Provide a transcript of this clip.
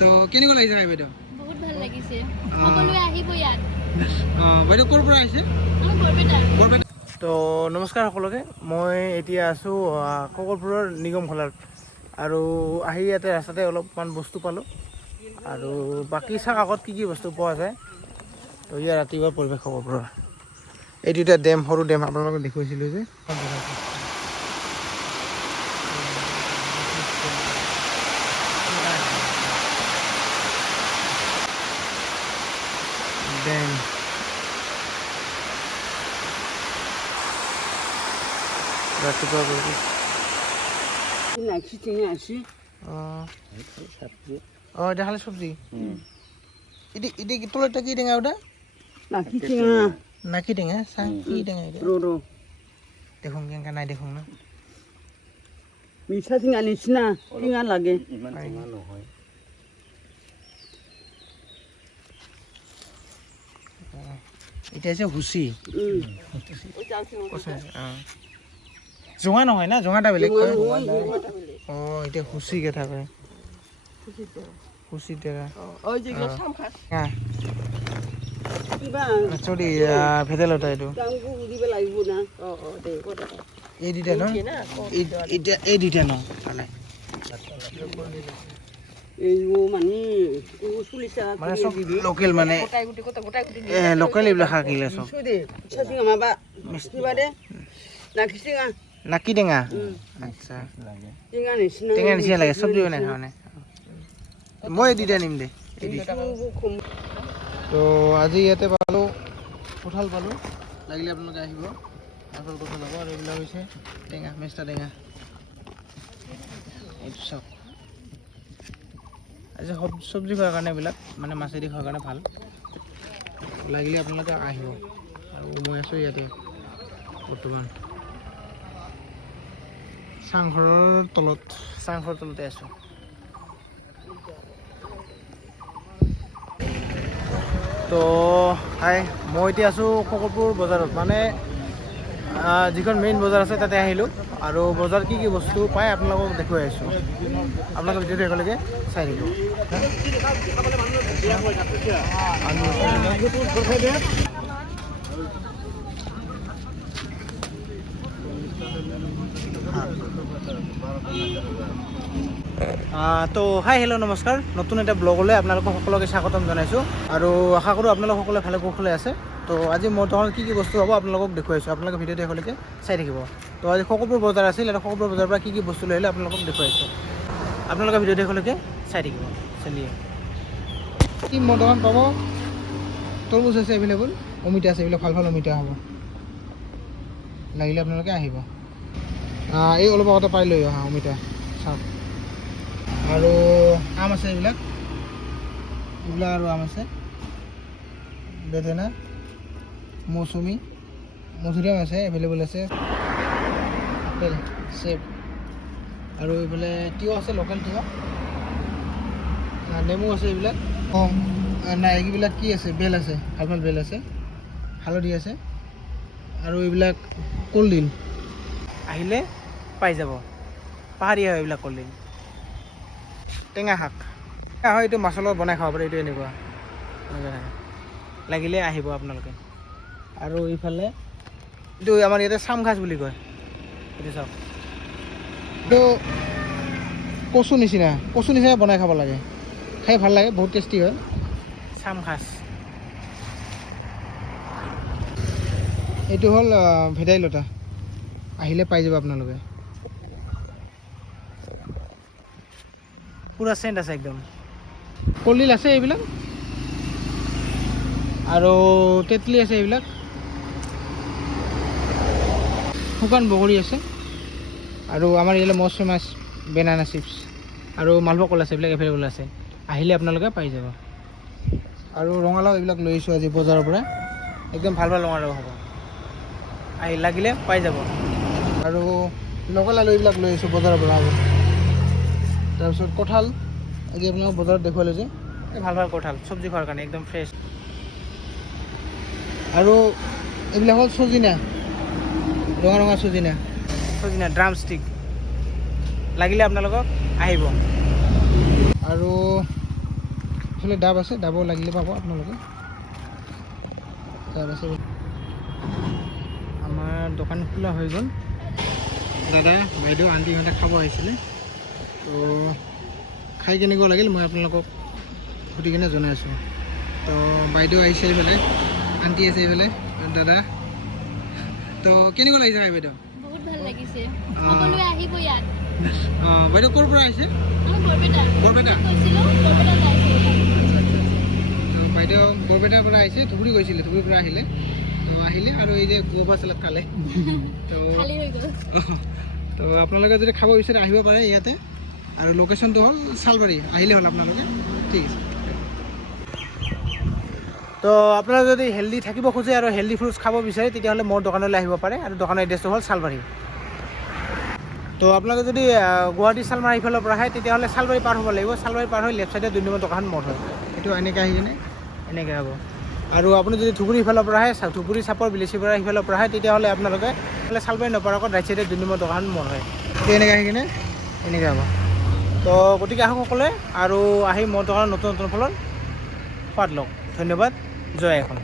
তো কেনেকুৱা লাগিছে খাই বাইদেউ? বহুত ভাল লাগিছে। সকলোৱে আহিব ইয়াত। বাইদেউ ক'ৰ পৰা আহিছে? বৰপেটা। তো নমস্কাৰ সকলোকে। মই এতিয়া আছোঁ ককলপুৰৰ নিগম খোলাত আৰু আহি ইয়াতে ৰাস্তাতে অলপমান বস্তু পালোঁ আৰু বাকী চাওক আগত কি বস্তু পোৱা যায়। তো ইয়াৰ ৰাতিপুৱাৰ পৰিৱেশ ককলপুৰৰ এই দুটা ডেম, সৰু ডেম আপোনালোকক দেখুৱাইছিলোঁ যে ডেম ৰাতিপুৱা পৰিৱেশ। এটা খালি চব্জি ইদি তোলাটা কি টেঙা ওটা? নাকি টেঙা চাং কি টেঙা এটা দেখুন কেনেকা নাই দেখুন না মিঠা টেঙা নিচিনা টেঙা লাগে। এটা হৈছে হুচি জোঙা নহয় না, জোঙাটা বেলেগ কয়। অঁ এতিয়া হুচি কথা কয়, হুচি টেঙা চৰি ভেদাইলতা এইটো এই দুটা ন, এতিয়া এই দুটা ন মানে চব লোকেল, মানে লোকেল এইবিলাক শাক এইবিলাক চব নাকি টেঙা। আচ্ছা টেঙা নিচিনা লাগে, চব্জি বনাই খাওঁ মানে। মই এই দুটা নিম দে। তো আজি ইয়াতে পালোঁ কঁঠাল পালোঁ, লাগিলে আপোনালোকে আহিব আচল কঁঠাল হ'ব। আৰু এইবিলাক হৈছে টেঙা, মেষ্টা টেঙা। এইটো চাওক আজি চব্জি খোৱাৰ কাৰণে এইবিলাক মানে মাছেদি খোৱাৰ কাৰণে ভাল, লাগিলে আপোনালোকে আহিব। আৰু মই আছোঁ ইয়াতে বৰ্তমান চাংঘৰৰ তলতে আছোঁ। তো হাই, মই এতিয়া আছোঁ ককলপুৰ বজাৰত, মানে যিখন মেইন বজাৰ আছে তাতে আহিলোঁ। আৰু বজাৰ কি কি বস্তু পায় আপোনালোকক দেখুৱাই আছোঁ। আপোনালোকে ভিডিঅ'টো একেলগে চাই থাকিব। তো হাই, হেল্ল', নমস্কাৰ। নতুন এটা ব্লগলৈ আপোনালোকক সকলোকে স্বাগতম জনাইছোঁ আৰু আশা কৰোঁ আপোনালোক সকলোৱে ভালে কুশলে আছে। তো আজি মই তোমাৰ কি বস্তু হ'ব আপোনালোকক দেখুৱাইছোঁ, আপোনালোকে ভিডিঅ'টো একেলগে চাই থাকিব। তো আজি ককলপুৰ বজাৰ আছিল আৰু ককলপুৰ বজাৰৰ পৰা কি বস্তু লৈ আহিলে আপোনালোকক দেখুৱাইছোঁ। আপোনালোকে ভিডিঅ'টো একেলগে চাই থাকিব। চলিয়ে কি বৰ্তমান পাব, তৰমুজ আছে এভেইলেবল, অমিতা আছে, এইবিলাক ভাল ভাল অমিতা হ'ব, লাগিলে আপোনালোকে আহিব। এই অলপ আগতে পাই লৈ অহা অমিতা চাওক। আৰু আম আছে, এইবিলাক আৰু আম আছে, বেদেনা, মৌচুমী, মধুৰিআম আছে, এভেইলেবল আছে, আপেল, চেব, আৰু এইফালে তিয়ঁহ আছে, লোকেল তিয়ঁহ, নেমু আছে এইবিলাক। অঁ নাই, এইবিলাক কি আছে, বেল আছে, ভাল ভাল বেল আছে, হালধি আছে, আৰু এইবিলাক কলডিল আহিলে পাই যাব, পাহাৰীয়া হয় এইবিলাক কলডিল। টেঙা শাক হয়, এইটো মাছৰ লগত বনাই খাব পাৰে, এইটো এনেকুৱা লাগিলে আহিব আপোনালোকে। আৰু এইফালে এইটো আমাৰ ইয়াতে চামঘাজ বুলি কয়, এইটো চাওক, এইটো কচু নিচিনা বনাই খাব লাগে, খাই ভাল লাগে, বহুত টেষ্টি হয় চামঘাজ। এইটো হ'ল ভেদাইলতা, আহিলে পাই যাব আপোনালোকে, পুৰা চেণ্ট আছে একদম। কলডিল আছে এইবিলাক, আৰু তেতলি আছে, এইবিলাক শুকান বগৰী আছে, আৰু আমাৰ ইয়াতে মষ্ট ফেমাছ বেনানা চিপছ আৰু মালভোগ কল আছে, এইবিলাক এভেইলেবল আছে, আহিলে আপোনালোকে পাই যাব। আৰু ৰঙালাও এইবিলাক লৈ আহিছোঁ আজি বজাৰৰ পৰা, একদম ভাল ভাল ৰঙালাও হ'ব, লাগিলে পাই যাব। আৰু লগাল আলু এইবিলাক লৈ আহিছোঁ বজাৰৰ পৰা আজি। তাৰপিছত কঁঠাল আজি আপোনালোকক বজাৰত দেখুৱালোঁ যে, ভাল ভাল কঁঠাল চব্জি খোৱাৰ কাৰণে একদম ফ্ৰেছ। আৰু এইবিলাক হ'ল চজিনা, ৰঙা চজিনা ড্ৰাম ষ্টিক, লাগিলে আপোনালোকক আহিব। আৰু এইফালে ডাব আছে, ডাবো লাগিলে পাব আপোনালোকে। ডাব আছে। আমাৰ দোকান খোলা হৈ গ'ল। দাদা বাইদেউ আণ্টি ইহঁতে খাব আহিছিলে, তো খাই কেনেকুৱা লাগিল মই আপোনালোকক সুধি কিনে জনাই আছোঁ। তো বাইদেউ আহিছে এইফালে, আণ্টি আছে এইফালে, দাদা। তো কেনেকুৱা লাগিছে খাই বাইদেউ? বহুত ভাল লাগিছে, সকলোৱে আহিব ইয়াত। অঁ বাইদেউ ক'ৰ পৰা আহিছে? মই বৰপেটা বৰপেটা? কৈছিলোঁ, বৰপেটা যাইছিলোঁ। তো বাইদেউ বৰপেটাৰ পৰা আহিছে, ধুবুৰী গৈছিলে, ধুবুৰীৰ পৰা আহিলে। তো আহিলে আৰু এই যে গোৱা চালাড খালে। তো খালী হৈ গ'ল। তো আপোনালোকে যদি খাব বিচাৰে আহিব পাৰে ইয়াতে, আৰু লোকেশ্যনটো হ'ল চালবাৰী, আহিলে হ'ল আপোনালোকে। ঠিক আছে। তো আপোনালোকে যদি হেল্ডি থাকিব খোজে আৰু হেল্ডি ফ্ৰুটছ খাব বিচাৰে তেতিয়াহ'লে মোৰ দোকানলৈ আহিব পাৰে, আৰু দোকানৰ এড্ৰেছটো হ'ল চালবাৰী। তো আপোনালোকে যদি গুৱাহাটী চালমাৰী ইফালৰ পৰা আহে তেতিয়াহ'লে চালবাৰী পাৰ হ'ব লাগিব। চালবাৰী পাৰ হৈ লেফ্ট চাইডে 2 নম্বৰ দোকান মোৰ হয়, এইটো এনেকৈ আহি কিনে এনেকৈ হ'ব। আৰু আপুনি যদি ধুবুৰী ইফালৰ পৰা আহে, ধুবুৰী চাপৰ বিলেচি পৰা সিফালৰ পৰা আহে তেতিয়াহ'লে আপোনালোকে চালবাৰী নপাৰ আগত ৰাইট চাইডে 2 নম্বৰ দোকান মোৰ হয়, তো এনেকৈ আহি কিনে এনেকৈ হ'ব। তো গতিকে আহক সকলোৱে, আৰু আহি মোৰ দোকানৰ নতুন নতুন ফলৰ সোৱাদ লওক। ধন্যবাদ। জয় এখন।